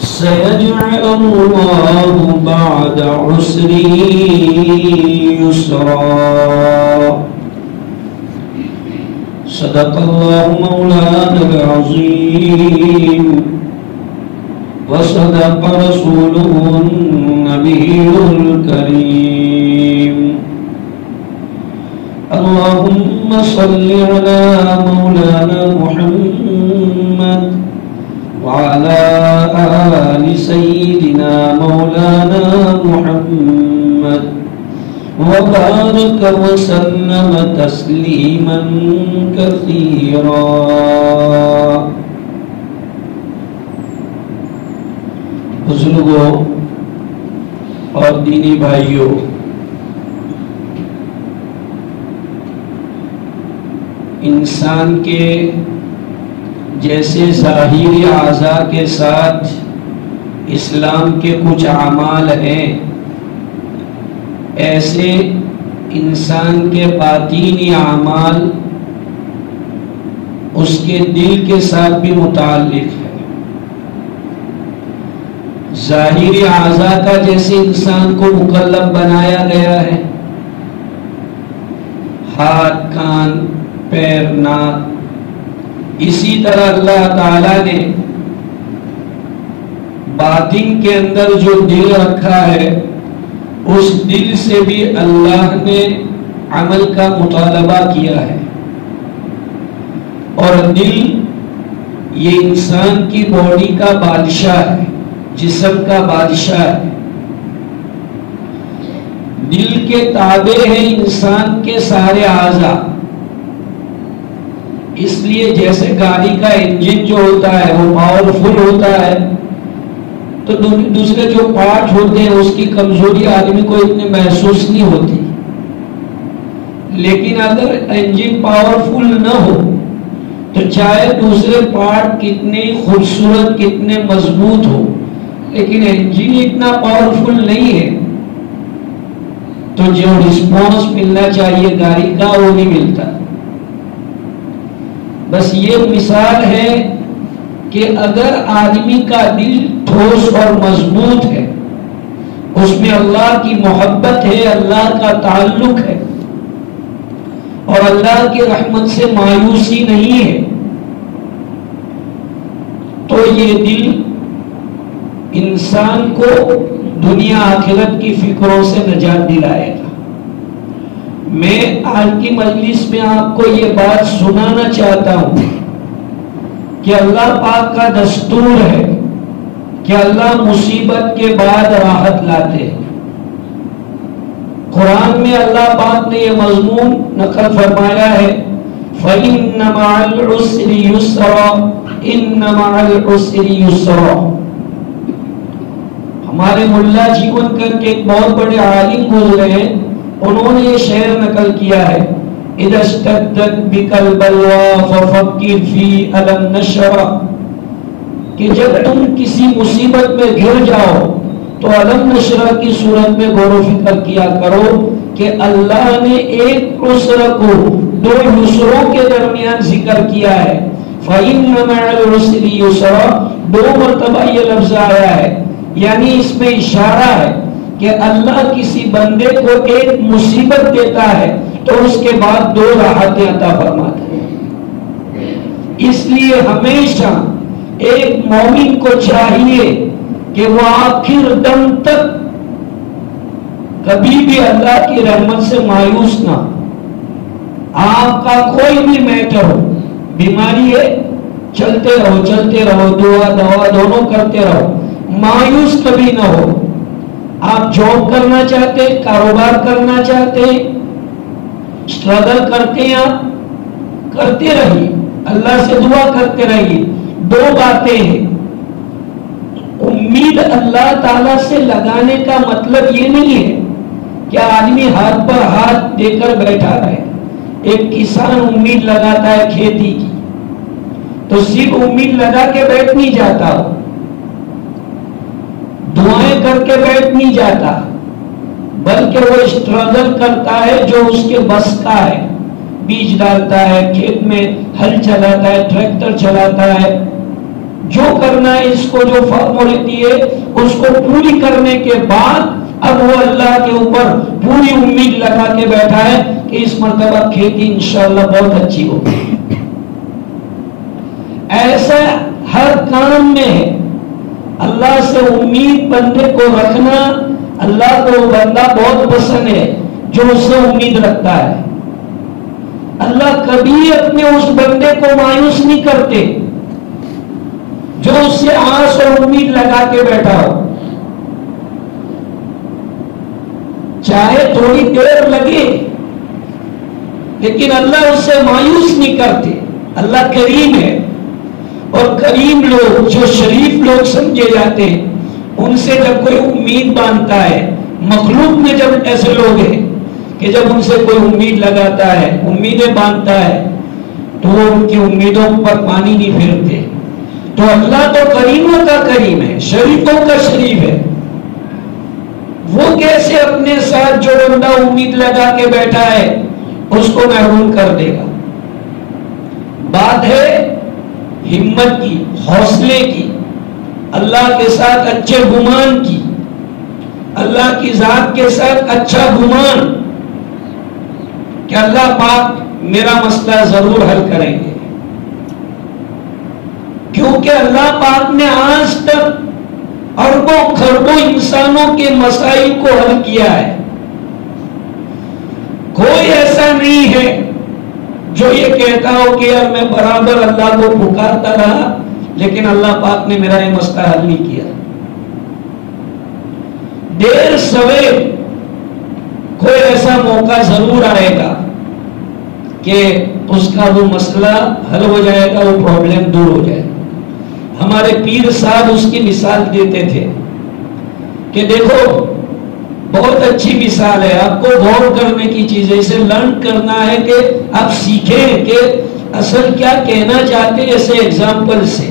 سيجعل الله بعد عسر يسرا. صدق الله مولانا العظيم وصدق رسوله النبي الكريم. اللهم صل على مولانا محمد وعلى آل سيدنا مولانا محمد وبارك وسلم تسليما كثيرا. بزرگوں اور دینی بھائیوں، انسان کے جیسے ظاہری اعضاء کے ساتھ اسلام کے کچھ اعمال ہیں، ایسے انسان کے باطینی اعمال اس کے دل کے ساتھ بھی متعلق ہے. ظاہری اعضاء کا جیسے انسان کو مکلف بنایا گیا ہے، ہاتھ، کان، پیر، ناک، اسی طرح اللہ تعالیٰ نے باطن کے اندر جو دل رکھا ہے، اس دل سے بھی اللہ نے عمل کا مطالبہ کیا ہے. اور دل یہ انسان کی باڈی کا بادشاہ ہے، جسم کا بادشاہ ہے. دل کے تابع ہیں انسان کے سارے اعضاء. اس لیے جیسے گاڑی کا انجن جو ہوتا ہے وہ پاورفل ہوتا ہے، تو دوسرے جو پارٹ ہوتے ہیں اس کی کمزوری آدمی کو اتنے محسوس نہیں ہوتی. لیکن اگر انجن پاورفل نہ ہو تو چاہے دوسرے پارٹ کتنے خوبصورت، کتنے مضبوط ہو، لیکن انجن اتنا پاورفل نہیں ہے تو جو رسپانس ملنا چاہیے گاڑی کا وہ نہیں ملتا. بس یہ مثال ہے کہ اگر آدمی کا دل ٹھوس اور مضبوط ہے، اس میں اللہ کی محبت ہے، اللہ کا تعلق ہے، اور اللہ کی رحمت سے مایوسی نہیں ہے، تو یہ دل انسان کو دنیا آخرت کی فکروں سے نجات دلائے گا. میں آج کی مجلس میں آپ کو یہ بات سنانا چاہتا ہوں کہ اللہ پاک کا دستور ہے کہ اللہ مصیبت کے بعد راحت لاتے ہیں. قرآن میں اللہ پاک نے یہ مضمون نقل فرمایا ہے، فَإِنَّ مَعَ الْعُسْرِ يُسْرًا إِنَّ مَعَ الْعُسْرِ يُسْرًا. ہمارے ملا جیون کر کے ایک بہت بڑے عالم گزرے ہیں، انہوں نے یہ شعر نقل کیا ہے، اِذَا اشْتَدَّتْ بِكَ الْبَلْوَى فَفَكِّرْ فِي أَلَمْ نَشْرَحْ، کہ جب تم کسی مصیبت میں گر جاؤ تو علم نشرح کی صورت میں غور و فکر کیا کرو کہ اللہ نے ایک عسر کو دو یسروں کے درمیان ذکر کیا ہے. فَإِنَّ مَعَ الْعُسْرِ يُسْرًا، دو مرتبہ یہ لفظ آیا ہے، یعنی اس میں اشارہ ہے کہ اللہ کسی بندے کو ایک مصیبت دیتا ہے تو اس کے بعد دو راحتیں عطا فرماتا ہے. اس لیے ہمیشہ ایک مومن کو چاہیے کہ وہ آخر دم تک کبھی بھی اللہ کی رحمت سے مایوس نہ. آپ کا کوئی بھی میٹر ہو، بیماری ہے، چلتے رہو دعا دوا دونوں کرتے رہو، مایوس کبھی نہ ہو. آپ جاب کرنا چاہتے، کاروبار کرنا چاہتے، اسٹرگل کرتے ہیں، آپ کرتے رہیے، اللہ سے دعا کرتے رہیے. دو باتیں ہیں. امید اللہ تعالیٰ سے لگانے کا مطلب یہ نہیں ہے کہ آدمی ہاتھ پر ہاتھ دے کر بیٹھا رہے. ایک کسان امید لگاتا ہے کھیتی کی تو صرف امید لگا کے بیٹھ نہیں جاتا، دعائیں کر کے بیٹھ نہیں جاتا، بلکہ وہ اسٹرگل کرتا ہے جو اس کے بس کا ہے. بیج ڈالتا ہے، کھیت میں ہل چلاتا ہے، ٹریکٹر چلاتا ہے، جو کرنا کرنا ہے اس کو جو فارمولیٹی ہے اس کو پوری کرنے کے بعد اب وہ اللہ کے اوپر پوری امید لگا کے بیٹھا ہے کہ اس مرتبہ کھیتی انشاءاللہ بہت اچھی ہوگی. ایسا ہر کام میں ہے. اللہ سے امید بندے کو رکھنا، اللہ کو بندہ بہت پسند ہے جو اس سے امید رکھتا ہے. اللہ کبھی اپنے اس بندے کو مایوس نہیں کرتے جو اس سے آس اور امید لگا کے بیٹھا ہو. چاہے تھوڑی دیر لگے لیکن اللہ اس سے مایوس نہیں کرتے. اللہ کریم ہے، اور کریم لوگ جو شریف لوگ سمجھے جاتے ہیں ان سے جب کوئی امید باندھتا ہے، مخلوق میں جب ایسے لوگ ہیں کہ جب ان سے کوئی امید لگاتا ہے، امیدیں باندھتا ہے تو وہ ان کی امیدوں پر پانی نہیں پھیرتے. تو اللہ تو کریموں کا کریم ہے، شریفوں کا شریف ہے. وہ کیسے اپنے ساتھ جو بندہ امید لگا کے بیٹھا ہے اس کو محروم کر دے گا. بات ہے ہمت کی، حوصلے کی، اللہ کے ساتھ اچھے گمان کی، اللہ کی ذات کے ساتھ اچھا گمان کہ اللہ پاک میرا مسئلہ ضرور حل کریں گے. کیونکہ اللہ پاک نے آج تک اربوں خربوں انسانوں کے مسائل کو حل کیا ہے. کوئی ایسا نہیں ہے جو یہ کہتا ہو کہ یار میں برابر اللہ کو پکارتا رہا لیکن اللہ پاک نے میرا یہ مسئلہ حل نہیں کیا. دیر سویر کوئی ایسا موقع ضرور آئے گا کہ اس کا وہ مسئلہ حل ہو جائے گا، وہ پرابلم دور ہو جائے گا. ہمارے پیر صاحب اس کی مثال دیتے تھے کہ دیکھو بہت اچھی مثال ہے، آپ کو غور کرنے کی چیز ہے، اسے لرن کرنا ہے کہ آپ سیکھیں کہ اصل کیا کہنا چاہتے ہیں. ایسے ایگزامپل سے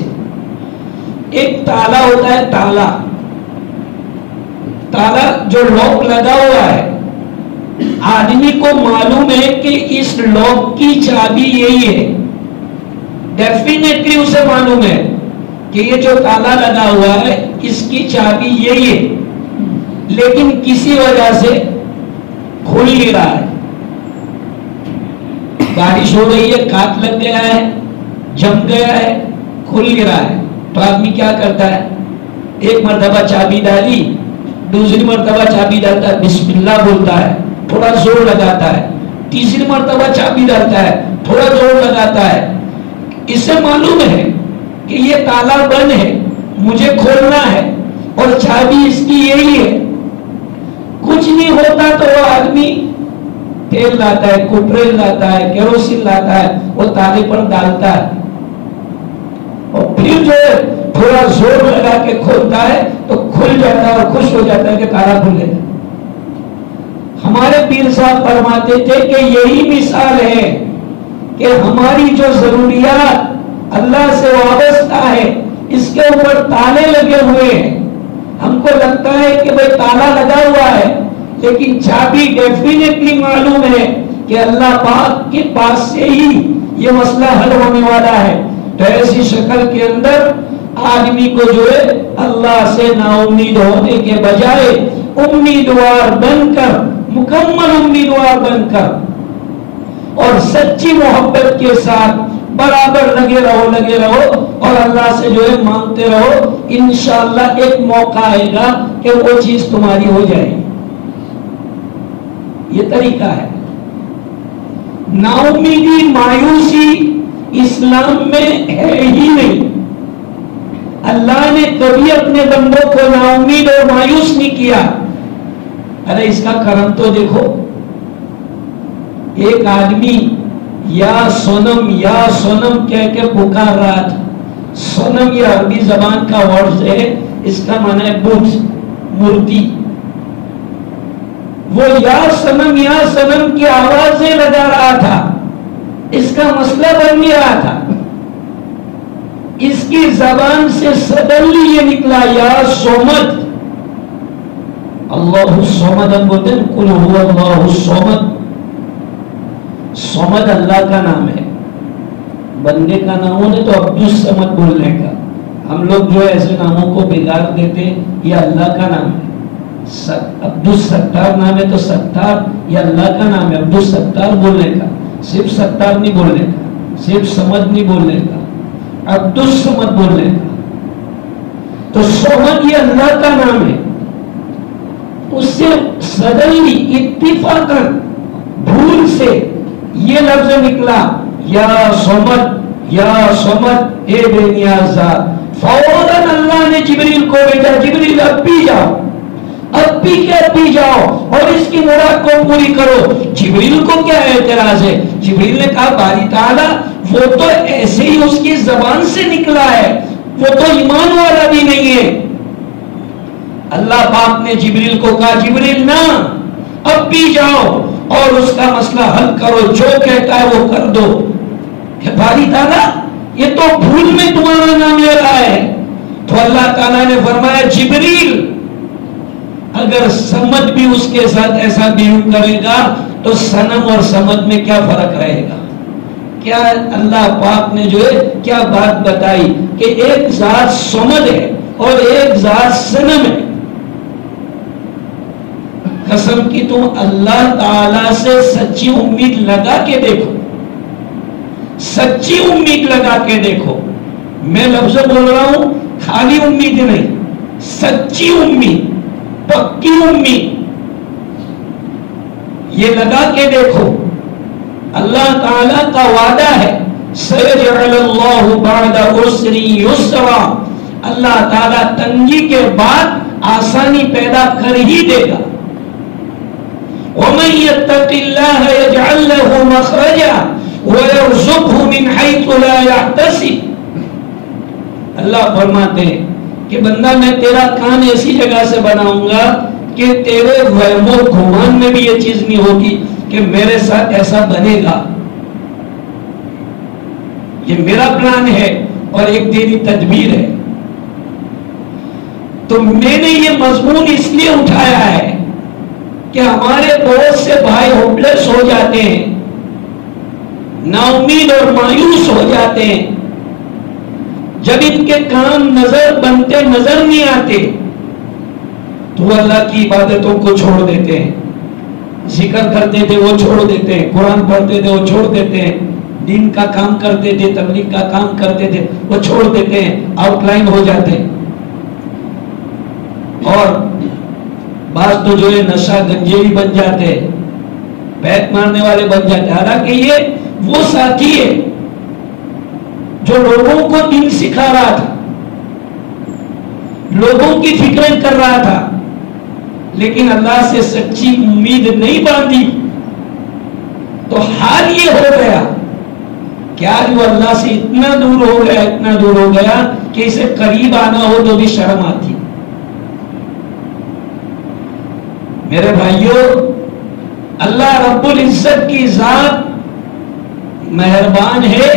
ایک تالا ہوتا ہے، تالا جو لاک لگا ہوا ہے، آدمی کو معلوم ہے کہ اس لاک کی چابی یہی ہے، ڈیفینیٹلی اسے معلوم ہے کہ یہ جو تالا لگا ہوا ہے اس کی چابی یہی ہے، لیکن کسی وجہ سے کھل نہیں رہا ہے. بارش ہو رہی ہے، کاٹ لگ گیا ہے، جم گیا ہے، کھل نہیں رہا ہے. تو آدمی کیا کرتا ہے؟ ایک مرتبہ چابی ڈالی، دوسری مرتبہ چابی ڈالتا ہے، بسم اللہ بولتا ہے، تھوڑا زور لگاتا ہے، تیسری مرتبہ چابی ڈالتا ہے، تھوڑا زور لگاتا ہے. اسے معلوم ہے کہ یہ تالا بند ہے، مجھے کھولنا ہے اور چابی اس کی یہی ہے. کچھ نہیں ہوتا تو وہ آدمی تیل لاتا ہے، کوپریل لاتا ہے، کیروسین لاتا ہے، وہ تالے پر ڈالتا ہے اور پھر جو ہے تھوڑا زور لگا کے کھولتا ہے تو کھل جاتا ہے اور خوش ہو جاتا ہے کہ تالا کھل گیا. ہمارے پیر صاحب فرماتے تھے کہ یہی مثال ہے کہ ہماری جو ضروریات اللہ سے وابستہ ہے اس کے اوپر تالے لگے ہوئے ہیں. ہم کو لگتا ہے کہ بھئی تالا لگا ہوا ہے لیکن چابی ڈیفینیٹلی معلوم ہے کہ اللہ پاک کے پاس سے ہی یہ مسئلہ حل ہونے والا ہے. تو ایسی شکل کے اندر آدمی کو جو ہے اللہ سے نا امید ہونے کے بجائے امیدوار بن کر، مکمل امیدوار بن کر اور سچی محبت کے ساتھ برابر لگے رہو اور اللہ سے جو ہے مانگتے رہو. انشاءاللہ ایک موقع آئے گا کہ وہ چیز تمہاری ہو جائے گی. یہ طریقہ ہے. نا امیدی، مایوسی اسلام میں ہے ہی نہیں. اللہ نے کبھی اپنے بندوں کو نا امید اور مایوس نہیں کیا. ارے اس کا کرم تو دیکھو. ایک آدمی یا سونم کہہ کے پکار رہا تھا. سونم یہ عربی زبان کا ورڈ ہے، اس کا معنی ہے بت، مورتی. وہ یا سنم کی آوازیں لگا رہا تھا. اس کا مسئلہ بن نہیں رہا تھا. اس کی زبان سے سڈنلی یہ نکلا یا سومد. اللہ الصمد ہم بولتے ہیں، قل هو اللہ الصمد. صمد اللہ کا نام ہے، بندے کا نام ہونے تو عبد الصمد بولنے کا. ہم لوگ جو ہے ایسے ناموں کو بگاڑ دیتے ہیں. یہ اللہ کا نام ہے. عبدالستار نام ہے تو ستار یہ اللہ کا نام ہے. عبدالستار بولنے کا, صرف ستار نہیں بولنے کا, صرف سمد نہیں بولنے کا, عبدالسمد بولنے کا. تو سمد یہ اللہ کا نام ہے. اس سے سڈنلی اتفاقاً بھول سے یہ لفظ نکلا یا سمد یا سمد اے بے نیاز ذات. فوراً اللہ نے جبریل کو بھیجا, جبریل اب بھی جاؤ, اب بھی کہ اب بھی جاؤ اور اس کی مراد کو پوری کرو. جبریل کو کیا اعتراض ہے؟ جبریل نے کہا باری تعالیٰ وہ تو ایسے ہی اس کی زبان سے نکلا ہے, وہ تو ایمان والا بھی نہیں ہے. اللہ پاک نے جبریل کو کہا جبریل نہ, اب بھی جاؤ اور اس کا مسئلہ حل کرو, جو کہتا ہے وہ کر دو. کہ باری تعالیٰ یہ تو بھول میں تمہارا نام لے رہا ہے. تو اللہ تعالیٰ نے فرمایا جبریل اگر سمد بھی اس کے ساتھ ایسا بیہو کرے گا تو صنم اور سمد میں کیا فرق رہے گا؟ کیا اللہ پاک نے جو ہے کیا بات بتائی کہ ایک ذات سمد ہے اور ایک ذات صنم ہے. قسم کی تم اللہ تعالی سے سچی امید لگا کے دیکھو, سچی امید لگا کے دیکھو. میں لفظ بول رہا ہوں خالی امید نہیں, سچی امید, پکی امید, یہ لگا کے دیکھو. اللہ تعالیٰ کا وعدہ ہے سَيَجْعَلَ اللَّهُ بَعْدَ عُسْرٍ يُسْرًا, اللہ تعالیٰ تنگی کے بعد آسانی پیدا کر ہی دے گا. وَمَن يَتَّقِ اللَّهَ يَجْعَلْ لَهُ مَخْرَجًا وَيَرْزُقْهُ مِنْ حَيْثُ لَا يَحْتَسِبُ. اللہ فرماتے ہیں کہ بندہ میں تیرا کان ایسی جگہ سے بناؤں گا کہ تیرے وہم و گمان میں بھی یہ چیز نہیں ہوگی کہ میرے ساتھ ایسا بنے گا. یہ میرا پلان ہے اور ایک تیری تدبیر ہے. تو میں نے یہ مضمون اس لیے اٹھایا ہے کہ ہمارے بہت سے بھائی ہوپلیس ہو جاتے ہیں, نا امید اور مایوس ہو جاتے ہیں. جب ان کے کام نظر بنتے نظر نہیں آتے تو وہ اللہ کی عبادتوں کو چھوڑ دیتے ہیں. ذکر کرتے تھے وہ چھوڑ دیتے ہیں, قرآن پڑھتے تھے وہ چھوڑ دیتے ہیں, دین کا کام کرتے تھے, تبلیغ کا کام کرتے تھے وہ چھوڑ دیتے ہیں, آؤٹ لائن ہو جاتے ہیں. اور بعض تو جو ہے نشہ گنجیری بن جاتے ہیں, بیت مارنے والے بن جاتے ہیں. حالانکہ یہ وہ ساتھی ہے جو لوگوں کو دین سکھا رہا تھا, لوگوں کی فکریں کر رہا تھا, لیکن اللہ سے سچی امید نہیں باندھی تو حال یہ ہو گیا کہ آج وہ اللہ سے اتنا دور ہو گیا, اتنا دور ہو گیا کہ اسے قریب آنا ہو تو بھی شرم آتی. میرے بھائیوں, اللہ رب العزت کی ذات مہربان ہے.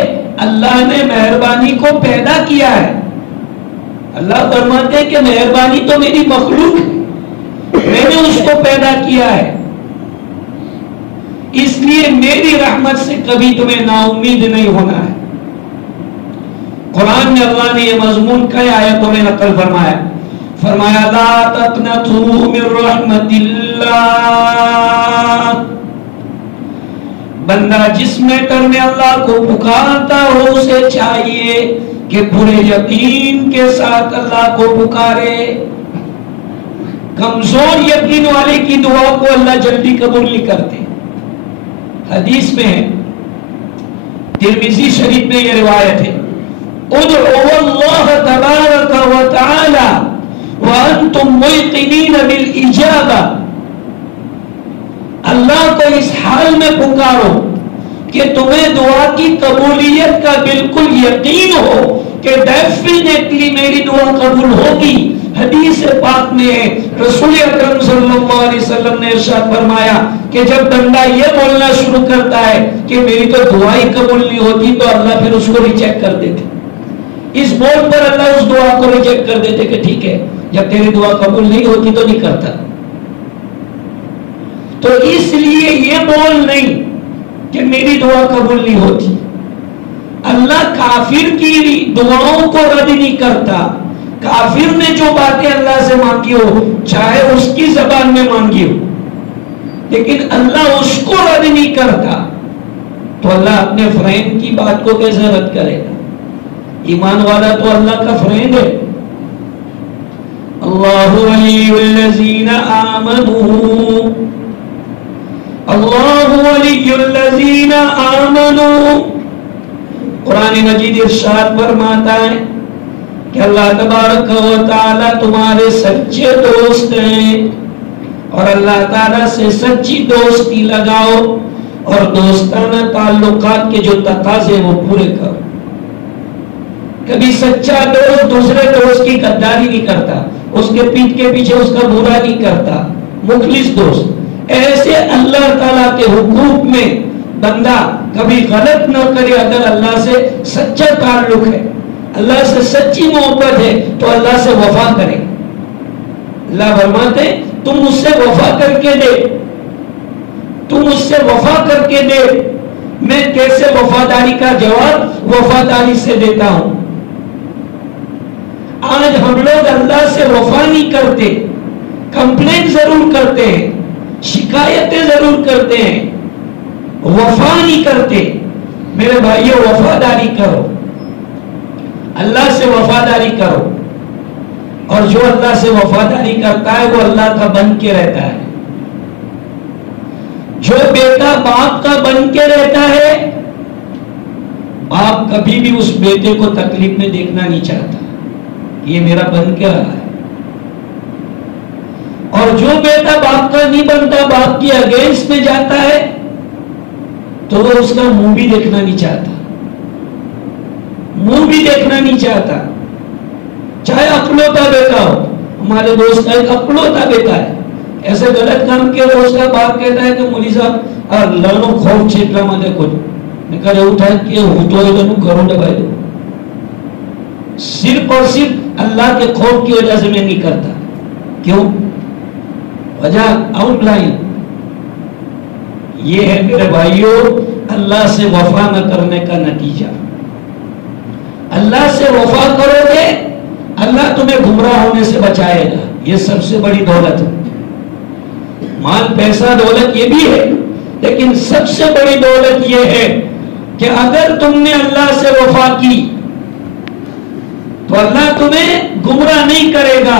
اللہ نے مہربانی کو پیدا کیا ہے. اللہ فرماتے ہیں کہ مہربانی تو میری مخلوق ہے, میں نے اس کو پیدا کیا ہے, اس لیے میری رحمت سے کبھی تمہیں نا امید نہیں ہونا ہے. قرآن میں اللہ نے یہ مضمون کئی آیتوں میں نقل فرمایا. فرمایا لا تقنطوا من رحمت اللہ. بندہ جس میٹر میں اللہ کو پکارتا ہو اسے چاہیے کہ پورے یقین کے ساتھ اللہ کو پکارے. کمزور یقین والے کی دعا کو اللہ جلدی قبول نہیں کرتے. حدیث میں ہے, ترمذی شریف میں یہ روایت ہے, ادعوا اللہ تبارک و تعالی وانتم موقنین بالاجابہ. اللہ کو اس حال میں پکارو کہ تمہیں دعا کی قبولیت کا بالکل یقین ہو کہ ڈیفینیٹلی میری دعا قبول ہوگی. حدیث پاک میں رسول اکرم صلی اللہ علیہ وسلم نے ارشاد فرمایا کہ جب بندہ یہ بولنا شروع کرتا ہے کہ میری تو دعا ہی قبول نہیں ہوتی تو اللہ پھر اس کو ریجیکٹ کر دیتے. اس بول پر اللہ اس دعا کو ریجیکٹ کر دیتے کہ ٹھیک ہے, جب تیری دعا قبول نہیں ہوتی تو نہیں کرتا. تو اس لیے یہ بول نہیں کہ میری دعا قبول نہیں ہوتی. اللہ کافر کی دعاؤں کو رد نہیں کرتا. کافر نے جو باتیں اللہ سے مانگی ہو چاہے اس کی زبان میں مانگی ہو لیکن اللہ اس کو رد نہیں کرتا. تو اللہ اپنے فرینڈ کی بات کو کیسے رد کرے گا؟ ایمان والا تو اللہ کا فرینڈ ہے. اللہ ولی الذین آمنوا، اللہ ولی الذین آمنوا. قرآن مجید ارشاد فرماتا ہے کہ اللہ تبارک و تعالی تمہارے سچے دوست ہیں اور اللہ تعالیٰ سے سچی دوستی لگاؤ اور دوستانہ تعلقات کے جو تقاضے وہ پورے کرو. کبھی سچا دوست دوسرے دوست کی غداری نہیں کرتا، اس کے پیٹھ کے پیچھے اس کا برا نہیں کرتا. مخلص دوست ایسے اللہ تعالیٰ کے حقوق میں بندہ کبھی غلط نہ کرے. اگر اللہ سے سچا تعلق ہے، اللہ سے سچی محبت ہے تو اللہ سے وفا کرے. اللہ فرماتے تم مجھ سے وفا کر کے دے، تم مجھ سے وفا کر کے دے. میں کیسے وفاداری کا جواب وفاداری سے دیتا ہوں. آج ہم لوگ اللہ سے وفا نہیں کرتے، کمپلین ضرور کرتے ہیں، شکایتیں ضرور کرتے ہیں، وفا نہیں کرتے. میرے بھائیو وفاداری کرو، اللہ سے وفاداری کرو. اور جو اللہ سے وفاداری کرتا ہے وہ اللہ کا بن کے رہتا ہے. جو بیٹا باپ کا بن کے رہتا ہے، باپ کبھی بھی اس بیٹے کو تکلیف میں دیکھنا نہیں چاہتا، یہ میرا بن کے رہا ہے. اور جو بیٹا باپ کا نہیں بنتا، باپ کی اگینسٹ میں جاتا ہے تو وہ اس کا منہ بھی دیکھنا نہیں چاہتا، منہ بھی دیکھنا نہیں چاہتا. چاہے اکلوتا بیٹا ہو. ہمارے دوست کا ایک اکلوتا بیٹا ہے، ایسے غلط کام کیا تو اس کا باپ کہتا ہے کہ مولی صاحب لانو خوف چھیٹلا مدے کچھ میں کہا اٹھا کہ ہوتو ہے تو گھروں دبائی دو. صرف اور صرف اللہ کے خوف کی وجہ سے میں نہیں کرتا. کیوں؟ وجہ آؤٹ لائن یہ ہے میرے بھائیوں، اللہ سے وفا نہ کرنے کا نتیجہ. اللہ سے وفا کرو گے اللہ تمہیں گمراہ ہونے سے بچائے گا. یہ سب سے بڑی دولت ہے. مال پیسہ دولت یہ بھی ہے، لیکن سب سے بڑی دولت یہ ہے کہ اگر تم نے اللہ سے وفا کی تو اللہ تمہیں گمراہ نہیں کرے گا.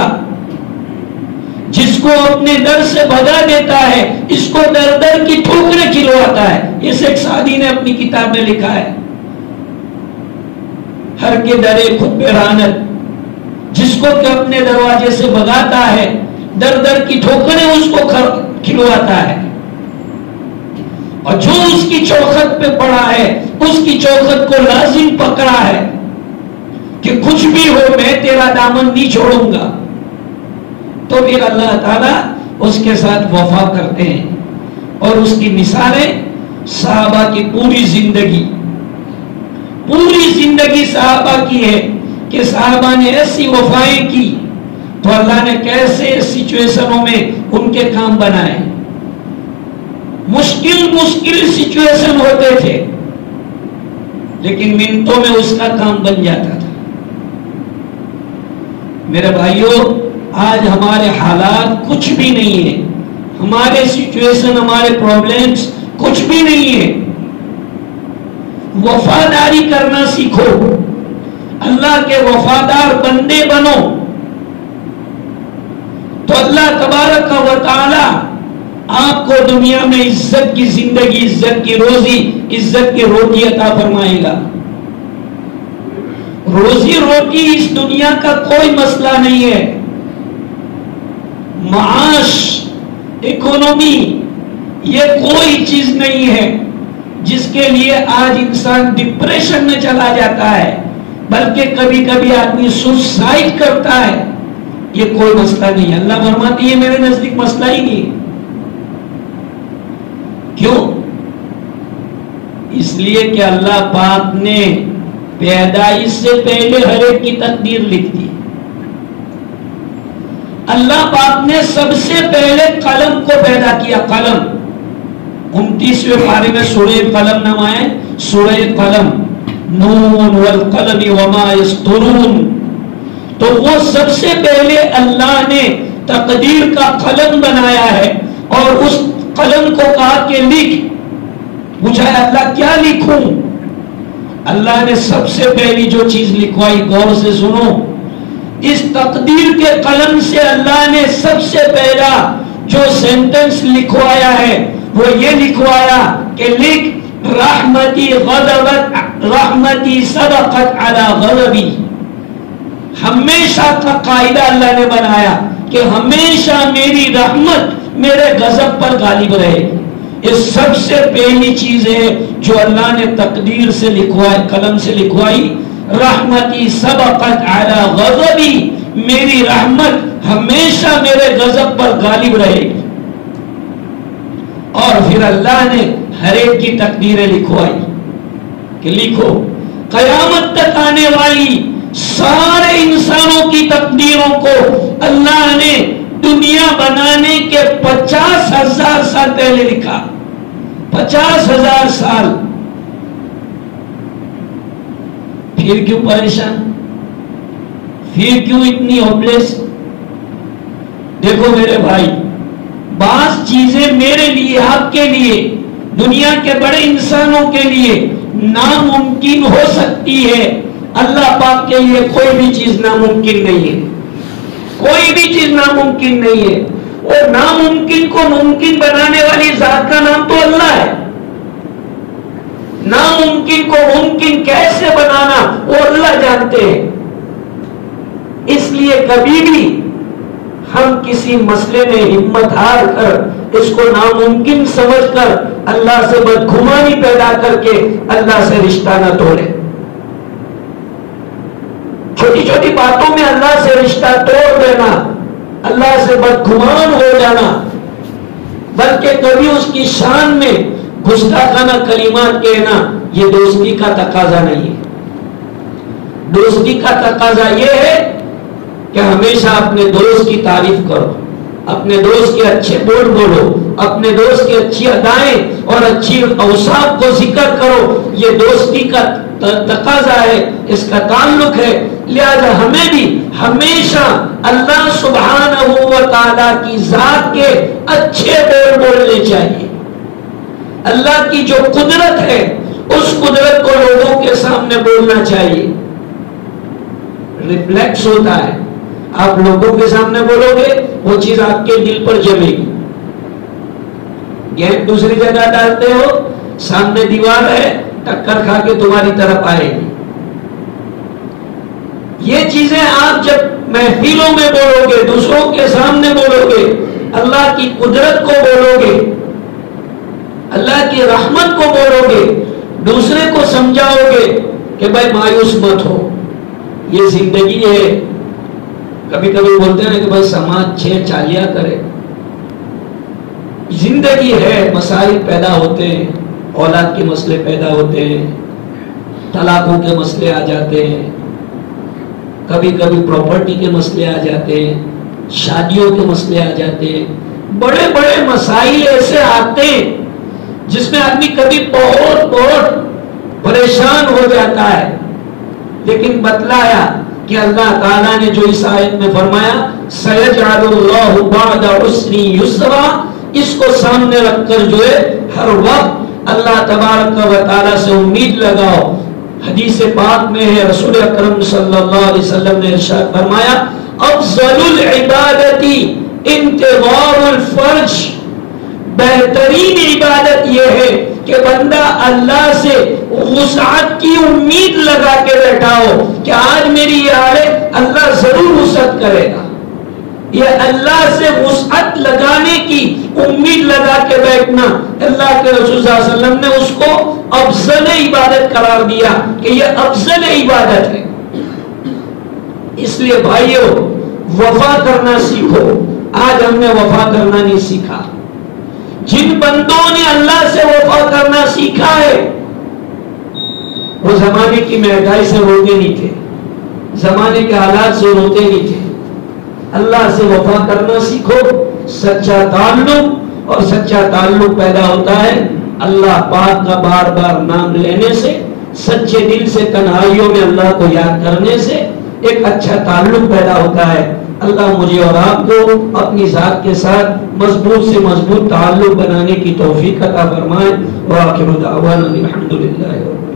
جس کو اپنے در سے بھگا دیتا ہے اس کو در در کی ٹھوکریں کھلواتا ہے. یہ شیخ سعدی نے اپنی کتاب میں لکھا ہے. ہر کے درے خود پہ رانت، جس کو کہ اپنے دروازے سے بھگاتا ہے در در کی ٹھوکریں اس کو کھلواتا ہے. اور جو اس کی چوکھٹ پہ پڑا ہے اس کی چوکھٹ کو لازم پکڑا ہے کہ کچھ بھی ہو میں تیرا دامن نہیں چھوڑوں گا. تو پھر اللہ تعالیٰ اس کے ساتھ وفا کرتے ہیں. اور اس کی مثالیں صحابہ کی پوری زندگی صحابہ کی ہے کہ صحابہ نے ایسی وفائیں کی تو اللہ نے کیسے سچویشنوں میں ان کے کام بنائے. مشکل سچویشن ہوتے تھے لیکن منٹوں میں اس کا کام بن جاتا تھا. میرے بھائیوں آج ہمارے حالات کچھ بھی نہیں ہے، ہمارے سچویشن ہمارے پرابلمز کچھ بھی نہیں ہے. وفاداری کرنا سیکھو، اللہ کے وفادار بندے بنو تو اللہ تبارک و تعالی آپ کو دنیا میں عزت کی زندگی، عزت کی روزی، عزت کی روٹی عطا فرمائے گا. روزی روٹی اس دنیا کا کوئی مسئلہ نہیں ہے. معاش، اکونومی یہ کوئی چیز نہیں ہے جس کے لیے آج انسان ڈپریشن میں چلا جاتا ہے، بلکہ کبھی کبھی آدمی سوسائڈ کرتا ہے. یہ کوئی مسئلہ نہیں ہے. اللہ فرماتی ہے میرے نزدیک مسئلہ ہی نہیں. کیوں؟ اس لیے کہ اللہ پاک نے پیدائش سے پہلے ہر ایک کی تقدیر لکھ دی. اللہ پاک نے سب سے پہلے قلم کو پیدا کیا. قلم 29ویں پارے میں سورہ قلم نام ہے. سورہ قلم نون والقلم وما یسطرون. تو وہ سب سے پہلے اللہ نے تقدیر کا قلم بنایا ہے اور اس قلم کو کہا کہ لکھ. پوچھا ہے اللہ کیا لکھوں؟ اللہ نے سب سے پہلی جو چیز لکھوائی، غور سے سنو، اس تقدیر کے قلم سے اللہ نے سب سے پہلا جو سینٹنس لکھوایا ہے وہ یہ لکھوایا کہ لکھ رحمتی غضبت رحمتی سبقت علی غضبی. ہمیشہ کا قاعدہ اللہ نے بنایا کہ ہمیشہ میری رحمت میرے غضب پر غالب رہے. یہ سب سے پہلی چیز ہے جو اللہ نے تقدیر سے لکھوائی، قلم سے لکھوائی. رحمتی سبقت علی غضبی، میری رحمت ہمیشہ میرے غضب پر غالب رہے. اور پھر اللہ نے ہر ایک کی تقدیریں لکھوائی کہ لکھو قیامت تک آنے والی سارے انسانوں کی تقدیروں کو اللہ نے دنیا بنانے کے 50,000 سال پہلے لکھا. 50,000 سال. پھر کیوں پریشان؟ پھر کیوں اتنی ہوپلیس؟ دیکھو میرے بھائی، بعض چیزیں میرے لیے، آپ کے لیے، دنیا کے بڑے انسانوں کے لیے ناممکن ہو سکتی ہے. اللہ پاک کے لیے کوئی بھی چیز ناممکن نہیں ہے. کوئی بھی چیز ناممکن نہیں ہے. اور ناممکن کو ممکن بنانے والی ذات کا نام تو اللہ ہے. ناممکن کو ممکن کیسے بنانا وہ اللہ جانتے ہیں. اس لیے کبھی بھی ہم کسی مسئلے میں ہمت ہار کر اس کو ناممکن سمجھ کر اللہ سے بدگمانی پیدا کر کے اللہ سے رشتہ نہ توڑے. چھوٹی چھوٹی باتوں میں اللہ سے رشتہ توڑ دینا، اللہ سے بدگمان ہو جانا، بلکہ کبھی اس کی شان میں گستاخانہ کلمات کہنا، یہ دوستی کا تقاضا نہیں ہے. دوستی کا تقاضا یہ ہے کہ ہمیشہ اپنے دوست کی تعریف کرو، اپنے دوست کے اچھے بول بولو، اپنے دوست کی اچھی ادائیں اور اچھی اوصاف کو ذکر کرو. یہ دوستی کا تقاضا ہے، اس کا تعلق ہے. لہذا ہمیں بھی ہمیشہ اللہ سبحانہ و تعالیٰ کی ذات کے اچھے بول بولنے چاہیے. اللہ کی جو قدرت ہے اس قدرت کو لوگوں کے سامنے بولنا چاہیے. ریفلیکس ہوتا ہے، آپ لوگوں کے سامنے بولو گے وہ چیز آپ کے دل پر جمے گی. گیند دوسری جگہ ڈالتے ہو، سامنے دیوار ہے، ٹکر کھا کے تمہاری طرف آئے گی. یہ چیزیں آپ جب محفلوں میں بولو گے، دوسروں کے سامنے بولو گے، اللہ کی قدرت کو بولو گے، اللہ کی رحمت کو بولو گے، دوسرے کو سمجھاؤ گے کہ بھائی مایوس مت ہو، یہ زندگی ہے. کبھی کبھی بولتے ہیں کہ بھائی سماج چھیڑ چالیا کرے، زندگی ہے، مسائل پیدا ہوتے ہیں، اولاد کے مسئلے پیدا ہوتے ہیں، طلاقوں کے مسئلے آ جاتے ہیں، کبھی کبھی پراپرٹی کے مسئلے آ جاتے ہیں، شادیوں کے مسئلے آ جاتے ہیں. بڑے بڑے مسائل ایسے آتے ہیں جس میں آدمی کبھی بہت بہت پریشان ہو جاتا ہے. لیکن بتلایا کہ اللہ تعالیٰ نے جو اس آیت میں فرمایا سَيَجْعَلُ اللَّهُ بَعْدَ عُسْرٍ يُسْرًا، اس کو سامنے رکھ کر جو ہے ہر وقت اللہ تبارک و تعالیٰ سے امید لگاؤ. حدیث پاک میں ہے، رسول اکرم صلی اللہ علیہ وسلم نے ارشاد فرمایا افضل العبادتی انتظار الفرج، بہترین عبادت یہ ہے کہ بندہ اللہ سے وسعت کی امید لگا کے بیٹھا ہو کہ آج میری یہ حال ہے، اللہ ضرور وسعت کرے گا. یہ اللہ سے وسعت لگانے کی امید لگا کے بیٹھنا، اللہ کے رسول صلی اللہ علیہ وسلم نے اس کو افضل عبادت قرار دیا کہ یہ افضل عبادت ہے. اس لیے بھائیو وفا کرنا سیکھو. آج ہم نے وفا کرنا نہیں سیکھا. جن بندوں نے اللہ سے وفا کرنا سیکھا ہے وہ زمانے کی مہنگائی سے روتے نہیں تھے، زمانے کے حالات سے روتے نہیں تھے. اللہ سے وفا کرنا سیکھو. سچا تعلق، اور سچا تعلق پیدا ہوتا ہے اللہ پاک کا بار بار نام لینے سے سچے دل سے تنہائیوں میں اللہ کو یاد کرنے سے ایک اچھا تعلق پیدا ہوتا ہے۔ اللہ مجھے اور آپ کو اپنی ذات کے ساتھ مضبوط سے مضبوط تعلق بنانے کی توفیق عطا فرمائے۔ وآخر دعوانا الحمدللہ۔